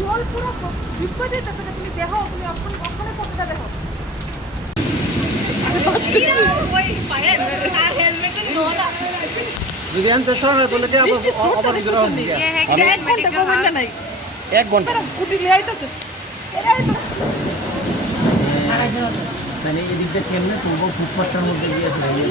জল পুরো বিপদে আছে, তুমি দেখো, তুমি ওখানে কতটা দেখো। যদি আনতে সরে তোলে কে আবার ভিতরে হবে এক ঘন্টা স্কুটি নিয়ে আইতাছে মানে এই দিকটা কেমনে তুলবো ফুটপাথটার মধ্যে গিয়ে খাইয়ে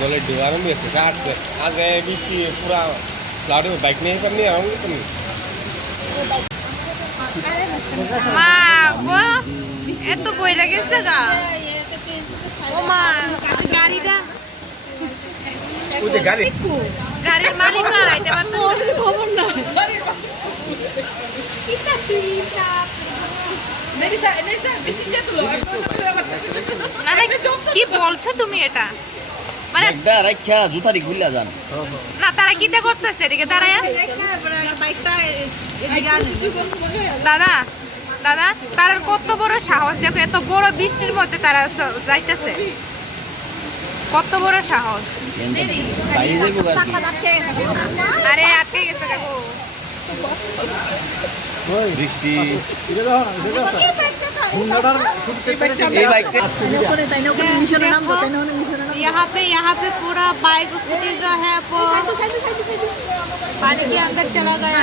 जले डुवारम भी है काट से आज ये बीच पूरा लाडू बाइक नहीं करनी है हम तो মা গো এত বইরা গেছে গা ও মা গাড়িটা ওই যে গাড়ি গাড়ির মালিক না আইতে পারতো খবর না কি বলছো তুমি এটা মানে একটা রাখা জুতারি খুললা যান না তারা কিতে করতেছে এদিকে দাঁড়ায়া দাদা দাদা তার কত বড় সাহস, দেখো এত বড় বৃষ্টির মধ্যে তারা যাইতেছে, কত বড় সাহস। আরে আটকে গেছে দেখো বৃষ্টি यहाँ पे पूरा बाइक स्कूटी जो है वो पानी के अंदर चला गया।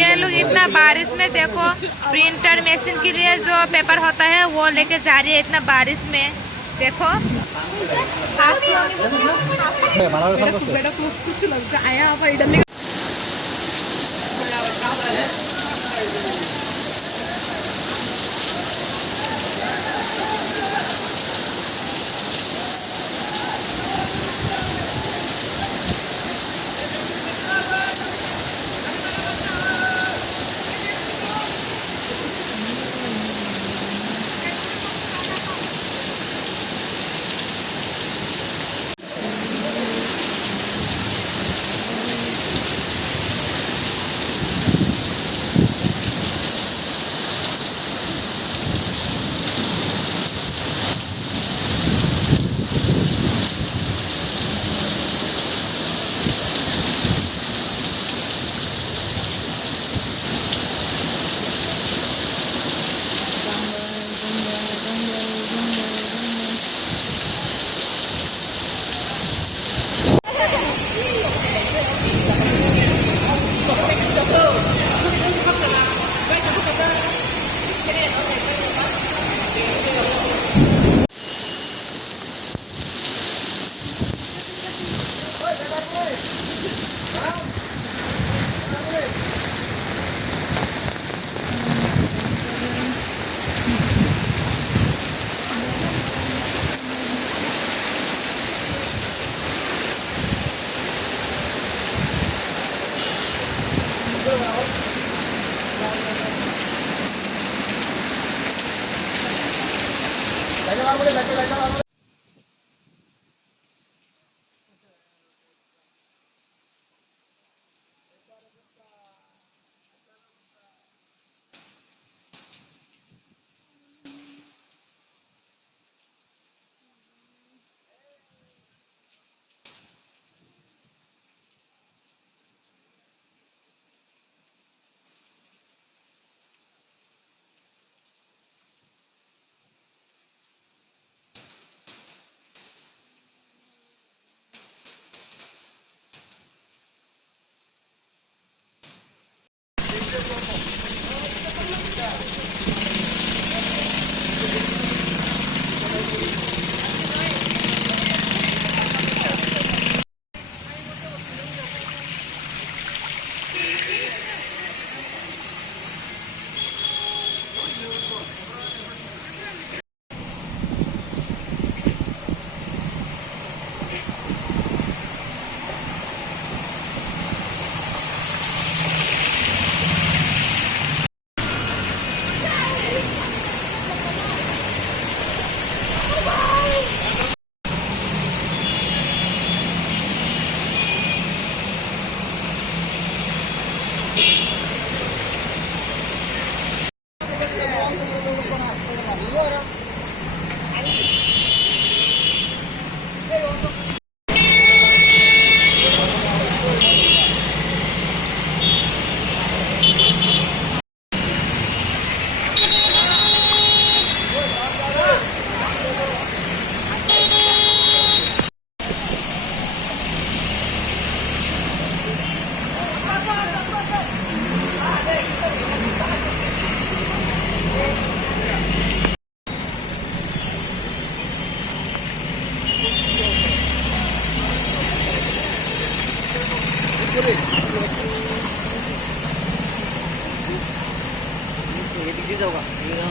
ये लोग इतना बारिश में देखो प्रिंटर मशीन के लिए जो पेपर होता है वो लेके जा रही है इतना बारिश में, देखो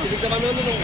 এদিকে বান্ধব